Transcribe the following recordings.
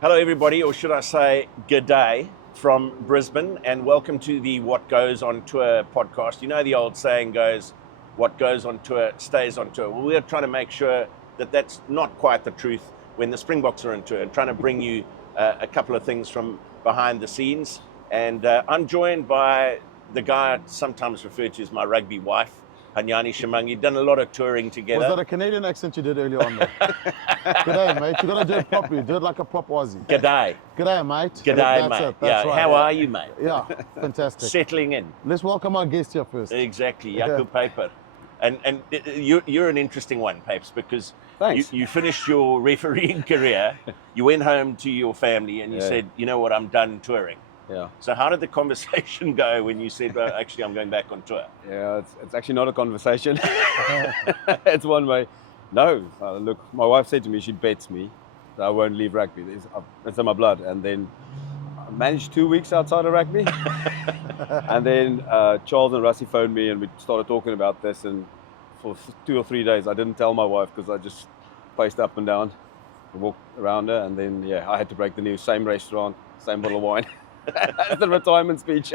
Hello everybody, or should I say g'day from Brisbane, and welcome to the What Goes on Tour podcast. You know the old saying goes, what goes on tour stays on tour. Well, we're trying to make sure that that's not quite the truth when the Springboks are on tour, and trying to bring you a couple of things from behind the scenes. And I'm joined by the guy I sometimes referred to as my rugby wife, Hanyani Shimange. You've done a lot of touring together. Was that a Canadian accent you did earlier on though? G'day, mate. You gotta do it properly. Do it like a proper Aussie. G'day. G'day, mate. G'day, mate. That's yeah. right. How are you, mate? Yeah, fantastic. Settling in. Let's welcome our guest here first. Exactly, Jaco Peyper. And you're an interesting one, Papes, because you finished your refereeing career, you went home to your family and you said, you know what, I'm done touring. Yeah. So how did the conversation go when you said, well, actually, I'm going back on tour? Yeah, it's actually not a conversation. It's one way. No, look, my wife said to me, she bets me that I won't leave rugby. It's in my blood. And then I managed 2 weeks outside of rugby. And then Charles and Russie phoned me and we started talking about this. And for 2 or 3 days, I didn't tell my wife because I just paced up and down, walked around her. And then, I had to break the news. Same restaurant, same bottle of wine. That's the retirement speech.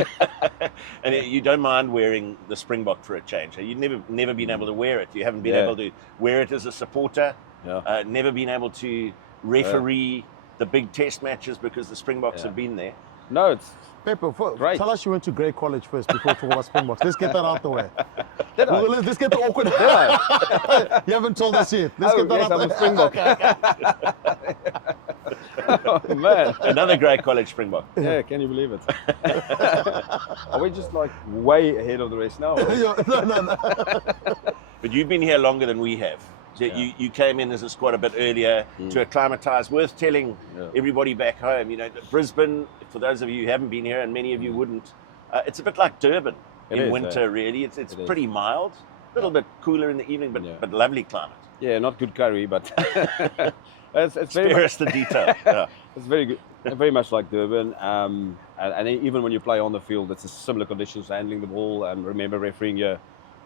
And you don't mind wearing the Springbok for a change. You've never been able to wear it. You haven't been able to wear it as a supporter. Yeah. Never been able to referee the big test matches because the Springboks have been there. No, it's Peyper, great. Tell us you went to Grey College first before talking about Springboks. Let's get that out the way. Did I? Let's get the awkward. Did I? You haven't told us yet. Let's get that yes, out I'm the a Springbok. Oh, man. Another great college Springbok. Yeah, can you believe it? Are we just like way ahead of the rest now? No. But you've been here longer than we have. So you came in as a squad a bit earlier to acclimatise. Worth telling everybody back home, Brisbane, for those of you who haven't been here, and many of you wouldn't, it's a bit like Durban in winter, really. It's pretty mild, a little bit cooler in the evening, but lovely climate. Yeah, not good curry, but it's very Spare us the detail. Yeah. It's very good. Very much like Durban, and even when you play on the field, it's a similar conditions, handling the ball, and remember refereeing here,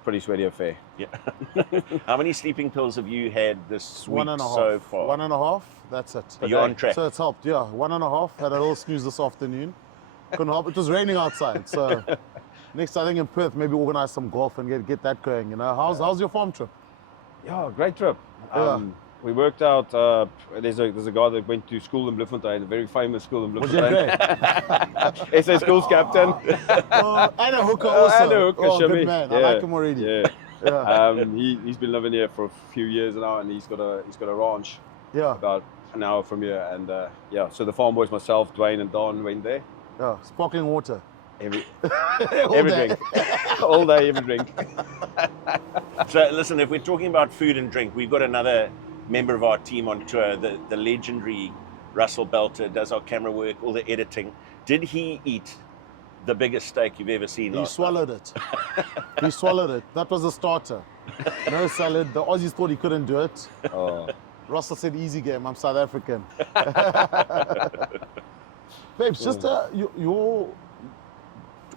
pretty sweaty affair. Yeah. How many sleeping pills have you had this week 1.5. so far? 1.5. That's it. You're on track. So it's helped. Yeah, 1.5. Had a little snooze this afternoon. Couldn't help. It was raining outside. So next, I think in Perth, maybe organize some golf and get that going. How's your farm trip? Yeah, great trip. We worked out. There's a guy that went to school in Bloemfontein, a very famous school in Bloemfontein. Was it great? SA Schools captain. And a hooker also. And a hooker, Shimmi. Shimmi. Good man. Yeah. I like him already. Yeah. He's been living here for a few years now, and he's got a ranch. Yeah. About an hour from here, and so the farm boys, myself, Dwayne, and Don went there. Yeah. Sparkling water. Every drink, all day, every drink. So listen, if we're talking about food and drink, we've got another member of our team on tour, the legendary Russell Belter, does our camera work, all the editing. Did he eat the biggest steak you've ever seen? He swallowed it. He swallowed it. That was a starter. No salad. The Aussies thought he couldn't do it. Oh. Russell said, easy game, I'm South African. Babes, just you're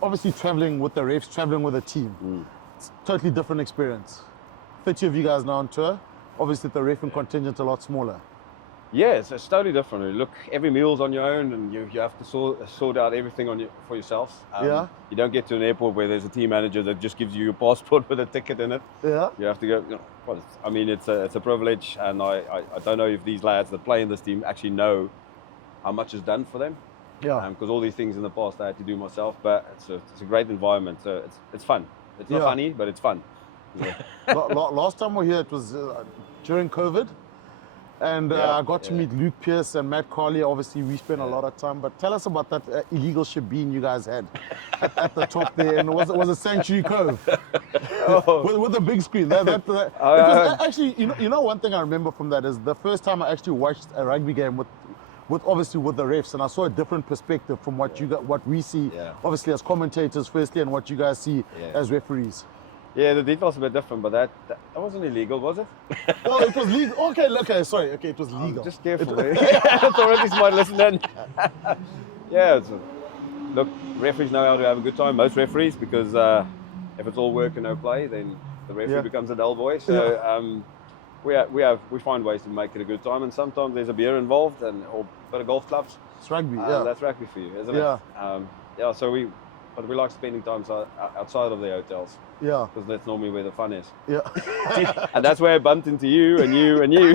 obviously traveling with the refs, traveling with a team. It's a totally different experience. 30 of you guys now on tour. Obviously the ref and contingent a lot smaller. Yeah, it's totally different. Look, every meal's on your own, and you have to sort out everything for yourself. You don't get to an airport where there's a team manager that just gives you your passport with a ticket in it. Yeah. You have to go. It's a privilege, and I don't know if these lads that play in this team actually know how much is done for them. Yeah. Because all these things in the past I had to do myself, but it's a great environment. So it's fun. It's not funny, but it's fun. Yeah. Last time we were here, it was during COVID. And I got to meet Luke Pearce and Matt Carley. Obviously, we spent a lot of time. But tell us about that illegal shebeen you guys had at the top there. And was it Sanctuary Cove? with a big screen. Actually, you know, one thing I remember from that is the first time I actually watched a rugby game with obviously with the refs, and I saw a different perspective from what we see, obviously as commentators firstly, and what you guys see as referees. Yeah, the details a bit different, but that wasn't illegal, was it? Well, it was legal. Okay, sorry. Okay, it was legal. Just careful. Authorities might listen in. Look, referees know how to have a good time. Most referees, because if it's all work and no play, then the referee becomes a dull boy. So we find ways to make it a good time, and sometimes there's a beer involved or a bit of golf clubs. It's rugby, yeah. That's rugby for you, isn't Yeah. it? So we like spending time outside of the hotels. Yeah. Because that's normally where the fun is. Yeah. And that's where I bumped into you and you and you.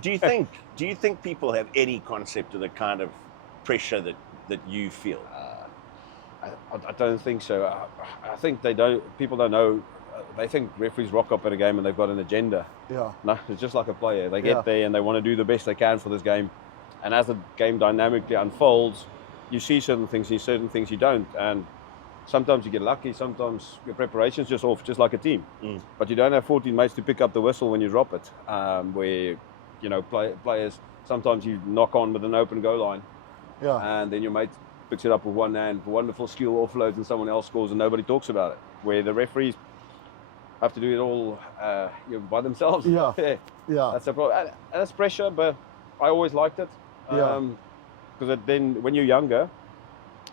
Do you think people have any concept of the kind of pressure that you feel? I don't think so. I think people don't know. They think referees rock up at a game and they've got an agenda. Yeah. No, it's just like a player. They get there and they want to do the best they can for this game. And as the game dynamically unfolds, you see certain things you don't. And sometimes you get lucky, sometimes your preparation's just off, just like a team. But you don't have 14 mates to pick up the whistle when you drop it. Where, players, sometimes you knock on with an open goal line. Yeah. And then your mate picks it up with one hand, wonderful skill offloads, and someone else scores and nobody talks about it. Where the referees have to do it all by themselves. Yeah. Yeah. That's a problem. And that's pressure, but I always liked it. Because then when you're younger,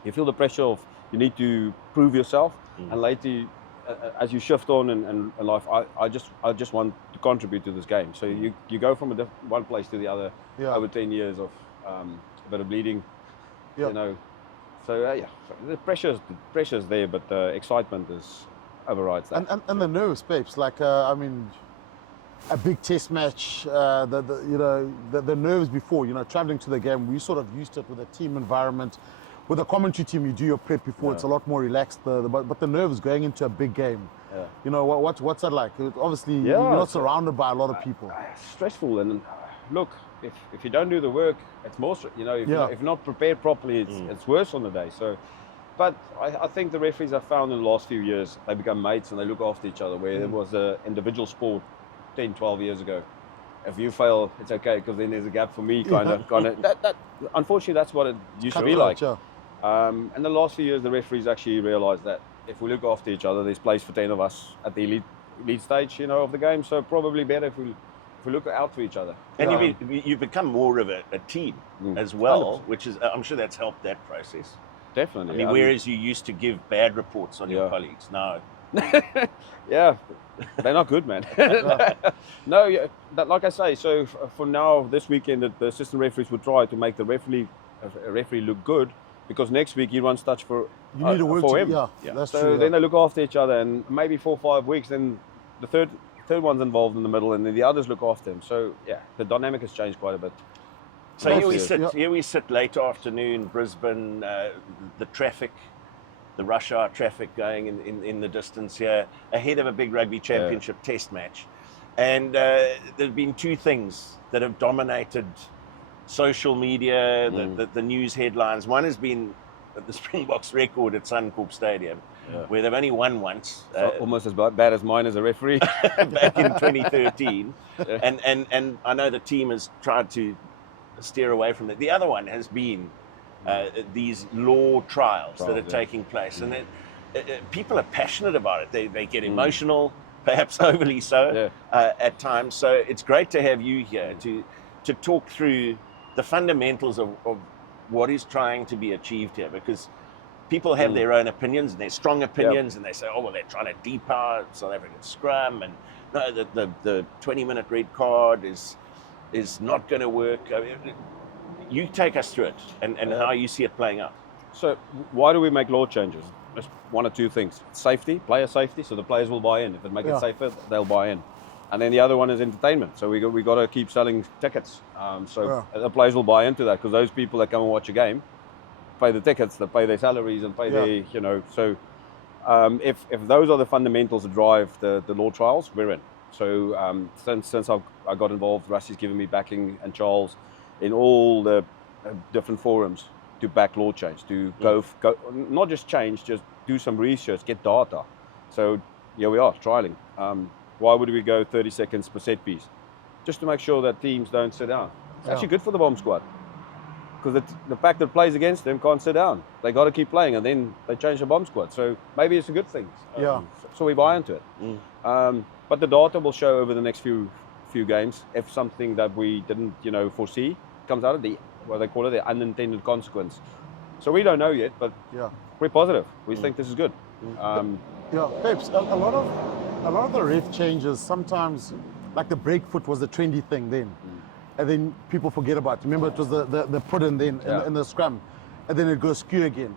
you feel the pressure of you need to prove yourself, and later, as you shift on in life, I just want to contribute to this game. So you go from one place to the other over 10 years of a bit of bleeding, So so the pressure's there, but the excitement overrides that. And the nerves, Papes. Like a big test match, the nerves before, traveling to the game, we sort of used it with a team environment. With a commentary team, you do your prep before, it's a lot more relaxed, but the nerves going into a big game. Yeah. What's that like? Obviously, you're not surrounded by a lot of people. Stressful, and look, if you don't do the work, it's more, if you're not prepared properly, it's worse on the day. So, but I think the referees have found in the last few years, they become mates and they look after each other, where there was an individual sport 10, 12 years ago. If you fail, it's okay, because then there's a gap for me, kind of. That unfortunately, that's what it used to be like. And the last few years, the referees actually realised that if we look after each other, there's place for 10 of us at the elite stage, of the game. So probably better if we look out for each other. And you've become more of a team as well, 100%. Which is, I'm sure that's helped that process. Definitely. Whereas you used to give bad reports on your colleagues, now. Yeah, they're not good, man. No, like I say, so for now, this weekend, the assistant referees would try to make the referee look good, because next week he runs touch for you need to work for him. That's so true. Then they look after each other, and maybe 4 or 5 weeks, then the third one's involved in the middle, and then the others look after him. So the dynamic has changed quite a bit. So here we sit late afternoon, Brisbane, the traffic, the rush hour traffic going in the distance here, ahead of a big Rugby Championship test match. And there have been two things that have dominated social media, the news headlines. One has been the Springboks record at Suncorp Stadium, where they've only won once. Almost as bad as mine as a referee. Back in 2013. And I know the team has tried to steer away from it. The other one has been these law trials that are taking place. And people are passionate about it. They get emotional, perhaps overly so at times. So it's great to have you here to talk through the fundamentals of what is trying to be achieved here, because people have their own opinions, and they're strong opinions, and they say, they're trying to depower South African scrum, and no, the 20-minute red card is not going to work. You take us through it and how you see it playing out. So why do we make law changes? There's one or two things. Safety, player safety, so the players will buy in. If it makes it safer, they'll buy in. And then the other one is entertainment. So we got to keep selling tickets. The players will buy into that, because those people that come and watch a game pay the tickets, they pay their salaries and pay their, So if those are the fundamentals that drive the law trials, we're in. So since I got involved, Rusty's given me backing, and Charles, in all the different forums to back law change, to go not just change, just do some research, get data. So here we are, trialing. Why would we go 30 seconds per set piece? Just to make sure that teams don't sit down. It's actually good for the bomb squad, because the pack that plays against them can't sit down. They got to keep playing, and then they change the bomb squad. So maybe it's a good thing. So we buy into it. But the data will show over the next few games if something that we didn't foresee comes out of what they call it, the unintended consequence. So we don't know yet, but we're positive. We think this is good. Babes, a lot of the ref changes, sometimes like the break foot was the trendy thing then. And then people forget about it. Remember, it was the put in then in the scrum. And then it goes skew again.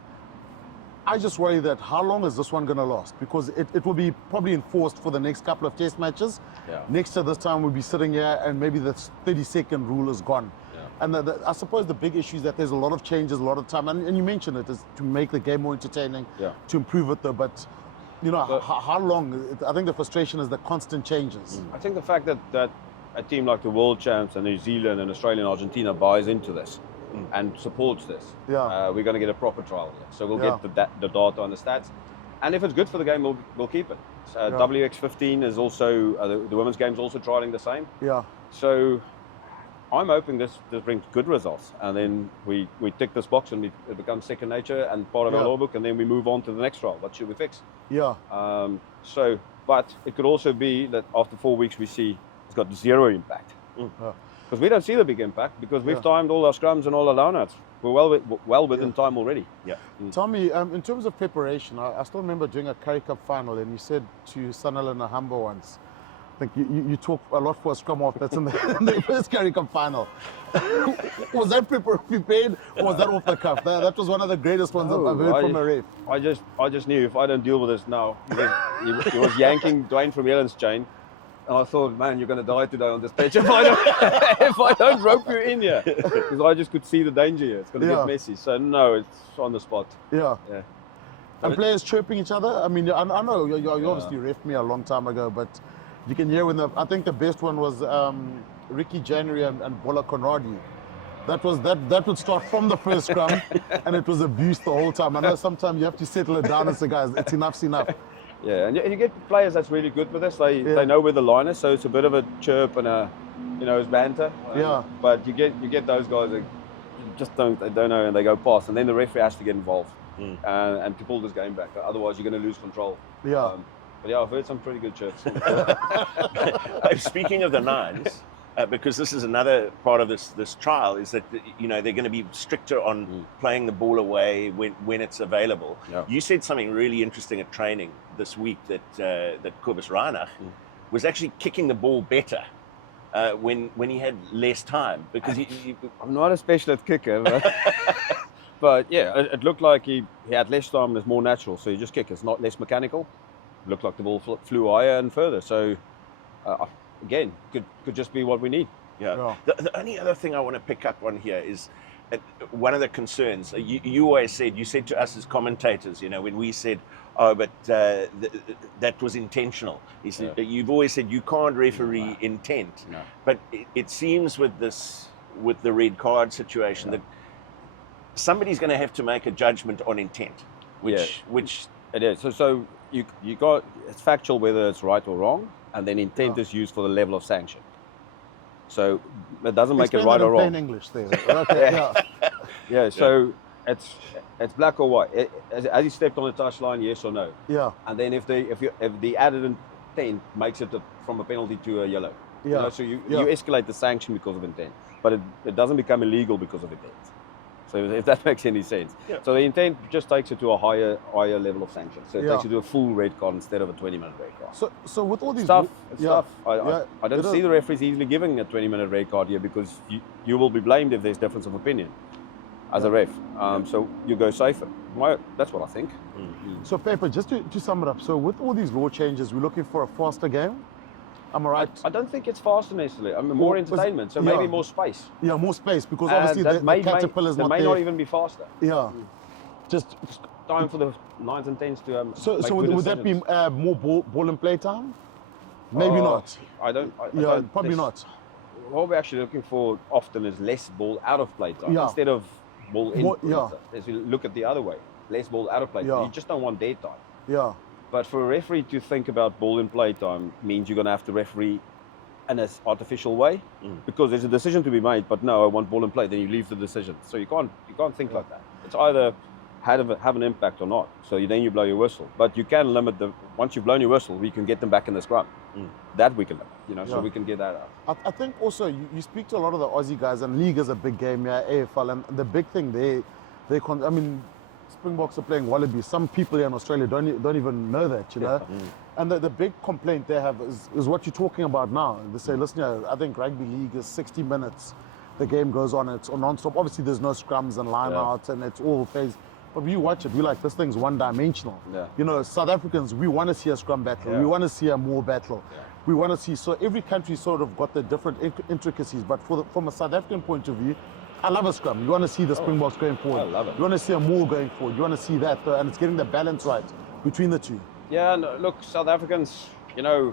I just worry that how long is this one going to last? Because it will be probably enforced for the next couple of test matches. Yeah. Next to this time, we'll be sitting here and maybe the 30-second rule is gone. Yeah. And I suppose the big issue is that there's a lot of changes, a lot of time. And you mentioned it, is to make the game more entertaining, to improve it though. But, you know, how long? I think the frustration is the constant changes. I think the fact that a team like the world champs and New Zealand and Australia and Argentina buys into this and supports this, we're going to get a proper trial here. So we'll get the data on the stats. And if it's good for the game, we'll keep it. WX15 is also, the women's game's also trialing the same. Yeah. So I'm hoping this brings good results. And then we tick this box and it becomes second nature and part of our law book, and then we move on to the next trial. What should we fix? Yeah. But it could also be that after 4 weeks we see it's got zero impact. Because we don't see the big impact because we've timed all our scrums and all our downouts. We're well within time already. Yeah. Tell me, in terms of preparation, I still remember doing a Currie Cup final, and you said to Sanal Nahamba once, I think you talk a lot for a scrum off. That's in the first Currie Cup final. Was that prepared, or was that off the cuff? That was one of the greatest ones I've heard from a ref. I just knew if I don't deal with this now, he was yanking Dwayne from Ellen's chain. And I thought, man, you're going to die today on this pitch if I don't rope you in here. Because I just could see the danger here. It's going to get messy. So, no, it's on the spot. Yeah. And players chirping each other? I mean, I know you obviously reffed me a long time ago, but you can hear I think the best one was Ricky January and Bola Conradi. That would start from the first scrum, and it was abuse the whole time. I know sometimes you have to settle it down and say, guys, it's enough. Yeah, and you get players that's really good with this. They know where the line is, so it's a bit of a chirp and it's banter. But you get those guys that just don't know and they go past, and then the referee has to get involved and to pull this game back. Otherwise, you're going to lose control. Yeah. But I've heard some pretty good chirps. Speaking of the nines, because this is another part of this trial, is that they're going to be stricter on playing the ball away when it's available. Yeah. You said something really interesting at training this week that Kobus Reinach was actually kicking the ball better when he had less time, because I'm not a specialist kicker, but yeah, it looked like he had less time and it's more natural, so you just kick. It's not less mechanical. It looked like the ball flew higher and further. So. Again, could just be what we need. Yeah. The only other thing I want to pick up on here is one of the concerns. You always said to us as commentators, when we said, "Oh, but that was intentional." He said, "You've always said you can't referee intent." No. But it seems with the red card situation that somebody's going to have to make a judgment on intent, which it is. So you got, it's factual whether it's right or wrong. And then intent is used for the level of sanction. So it doesn't make it right or wrong. Plain English there. Okay, so it's black or white. As you stepped on the touchline, yes or no. Yeah. And then if the added intent makes it from a penalty to a yellow. Yeah. So you escalate the sanction because of intent, but it doesn't become illegal because of intent. So if that makes any sense. Yeah. So the intent just takes it to a higher level of sanction. So it takes you to a full red card instead of a 20-minute red card. So with all these stuff, I don't see the referees easily giving a 20-minute red card here, because you will be blamed if there's difference of opinion as a ref. So you go safer. That's what I think. Mm-hmm. So Peyper, just to sum it up, so with all these law changes, we're looking for a faster game. Am I right? I don't think it's faster necessarily. I mean, more entertainment, so maybe more space. Yeah, more space, because obviously the caterpillar's not there. That may not even be faster. Yeah. Just time for the 9s and 10s to So would that be more ball and play time? Maybe not. I don't. Probably not. What we're actually looking for often is less ball out of play time instead of ball in. As you look at the other way, less ball out of play time. You just don't want dead time. Yeah. But for a referee to think about ball in play time means you're going to have to referee in an artificial way, because there's a decision to be made. But no, I want ball in play. Then you leave the decision. So you can't think like that. It's either have an impact or not. So then you blow your whistle. But you can limit once you've blown your whistle, we can get them back in the scrum. That we can limit, so we can get that out. I think also you speak to a lot of the Aussie guys, and league is a big game, AFL, and the big thing Springboks are playing Wallabies. Some people here in Australia don't even know that, you know. And the big complaint they have is what you're talking about now. They say, listen, I think rugby league is 60 minutes. The game goes on, it's non-stop. Obviously, there's no scrums and line-outs, and it's all phase. But we watch it, we like, this thing's one-dimensional. Yeah. You know, South Africans, we want to see a scrum battle. Yeah. We want to see a more battle. Yeah. We want to see, so every country sort of got the different intricacies. But from a South African point of view, I love a scrum. You want to see the Springboks going forward. I love it. You want to see a more going forward. You want to see that, and it's getting the balance right between the two. Yeah, no, look, South Africans, you know,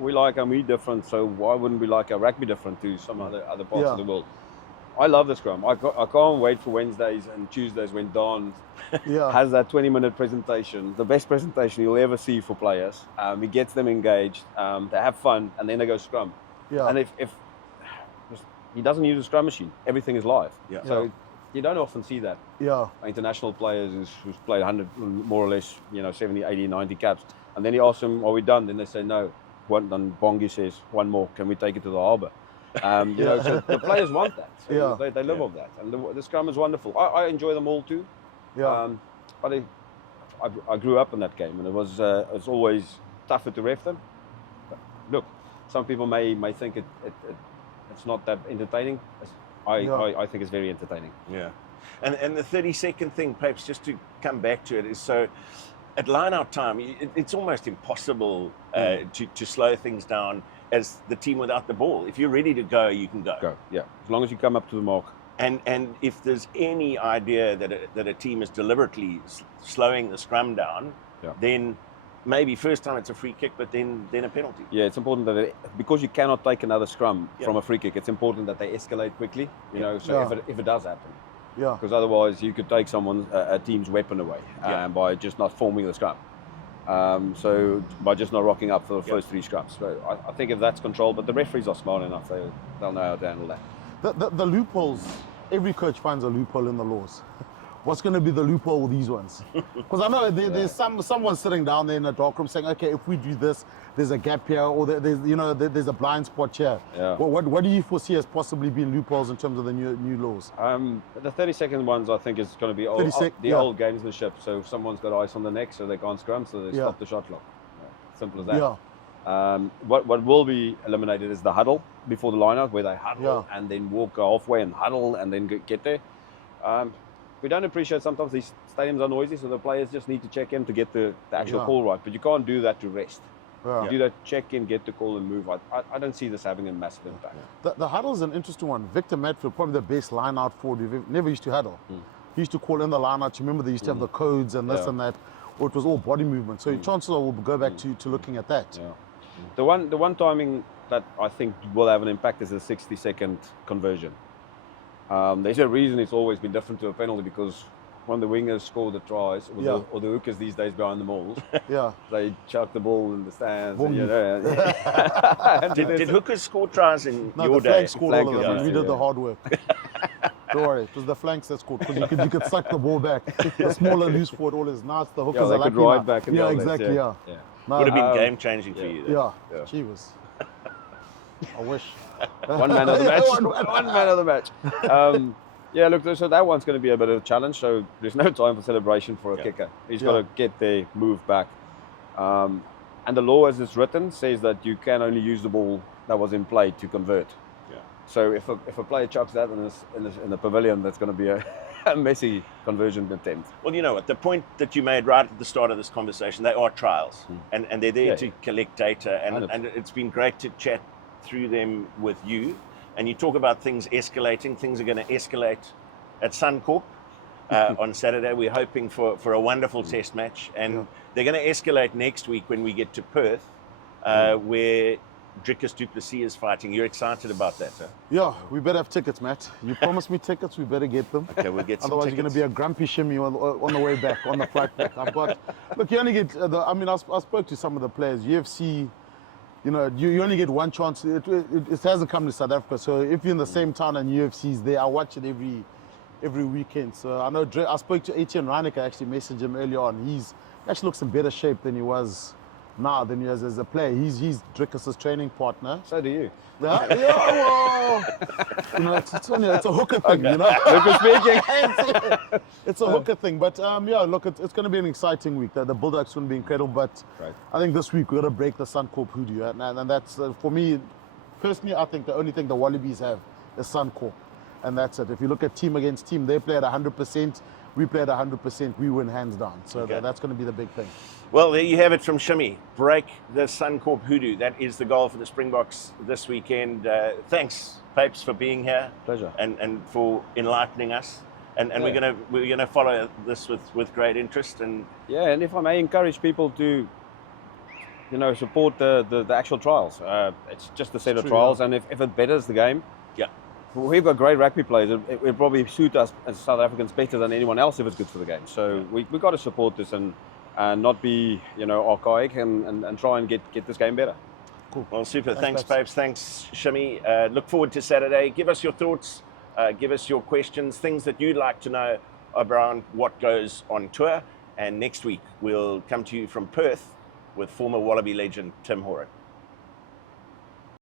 we like and we different, so why wouldn't we like our rugby different to some other parts of the world? I love the scrum. I can't wait for Wednesdays and Tuesdays when Don has that 20-minute presentation, the best presentation you'll ever see for players. He gets them engaged, they have fun, and then they go scrum. Yeah. And if he doesn't use a scrum machine, everything is live. Yeah. So you don't often see that. Yeah. International players who's played 100, more or less, 70, 80, 90 caps. And then he asks them, are we done? Then they say, no. Then Bongi says, one more, can we take it to the harbour? So the players want that. So they live off that. And the scrum is wonderful. I enjoy them all too. Yeah. But I grew up in that game, and it's always tougher to ref them. But look, some people may think it's not that entertaining. I think it's very entertaining. Yeah. And the 30-second thing, perhaps, just to come back to it, is so at line-out time, it's almost impossible to slow things down as the team without the ball. If you're ready to go, you can go. Go, yeah. As long as you come up to the mark. And if there's any idea that a team is deliberately slowing the scrum down, then maybe first time it's a free kick, but then a penalty. Yeah, it's important that because you cannot take another scrum from a free kick, it's important that they escalate quickly. If it does happen. Yeah. Because otherwise you could take a team's weapon away by just not forming the scrum. So by just not rocking up for the first three scrums. So I think if that's controlled, but the referees are smart enough, they'll know how to handle that. The loopholes, every coach finds a loophole in the laws. What's going to be the loophole with these ones? Because I know there's someone sitting down there in a dark room saying, okay, if we do this, there's a gap here, or there's a blind spot here. Yeah. What do you foresee as possibly being loopholes in terms of the new laws? The 30-second ones, I think, is going to be old gamesmanship. So if someone's got ice on the neck, so they can't scrum, so they stop the shot clock. Simple as that. Yeah. What will be eliminated is the huddle before the line-out, where they huddle and then walk halfway and huddle and then get there. We don't appreciate sometimes these stadiums are noisy, so the players just need to check in to get the actual call right. But you can't do that to rest. Yeah. You do that, check in, get the call and move. I don't see this having a massive impact. The huddle is an interesting one. Victor Matfield, probably the best line-out forward we've never used to huddle. He used to call in the line-out. You remember they used to have the codes and this and that, or it was all body movement. So chances are we'll go back to looking at that. Yeah. The one timing that I think will have an impact is the 60-second conversion. There's a reason it's always been different to a penalty, because when the wingers score the tries, or the hookers these days behind the mauls, they chuck the ball in the stands. And, did hookers score tries in your day? The flanks scored all of them. We did the hard work. Don't worry, it was the flanks that scored, because you could suck the ball back. The smaller loose forward always. Now it's the hookers they are could ride back. And exactly. No, would have been game-changing for you. Yeah. Gee whiz. I wish. One man of the match. One man of the match. Look, so that one's going to be a bit of a challenge. So there's no time for celebration for a kicker. He's got to get there, move back. And the law, as it's written, says that you can only use the ball that was in play to convert. Yeah. So if a player chucks that in the pavilion, that's going to be a messy conversion attempt. Well, you know what? The point that you made right at the start of this conversation, they are trials, and they're there to collect data, and it's been great to chat through them with you. And you talk about things escalating. Things are going to escalate at Suncorp on Saturday. We're hoping for a wonderful test match, and they're going to escalate next week when we get to Perth, where Drickus du Plessis is fighting. You're excited about that, huh? Yeah, we better have tickets, Matt. You promised me tickets, we better get them. Okay, we'll get some Otherwise, tickets. You're going to be a grumpy Shimmi on the way back, on the flight back. Look, you only get, I spoke to some of the players. UFC, you only get one chance. It hasn't come to South Africa, so if you're in the same town and UFC's there, I watch it every weekend. So I know I spoke to Etienne Reineke, I actually messaged him earlier on. He actually looks in better shape than he was now than he has as a player. He's Drickus' training partner. So do you. Yeah, well, it's a hooker thing, Lucas speaking. It's a hooker thing, but look, it's going to be an exciting week. The build-up's going to be incredible, but Right. I think this week we're going to break the Suncorp hoodoo, and that's, for me, personally, I think the only thing the Wallabies have is Suncorp, and that's it. If you look at team against team, they play at 100%, we play at 100%, we win hands down. So Okay. that's going to be the big thing. Well, there you have it from Shimmi. Break the Suncorp hoodoo. That is the goal for the Springboks this weekend. Thanks, Papes, for being here. Pleasure. And for enlightening us. And Yeah. we're gonna follow this with great interest. And Yeah, and if I may encourage people to, support the actual trials. It's just a set of true, trials, yeah. and if it betters the game, yeah, we've got great rugby players. It will probably suit us as South Africans better than anyone else if it's good for the game. So we've got to support this and not be, archaic and try and get this game better. cool. Well, super. Thanks, Thanks, Papes. Thanks, Shimmi. Look forward to Saturday. Give us your thoughts. Give us your questions, things that you'd like to know around what goes on tour. And next week we'll come to you from Perth with former Wallaby legend Tim Horan.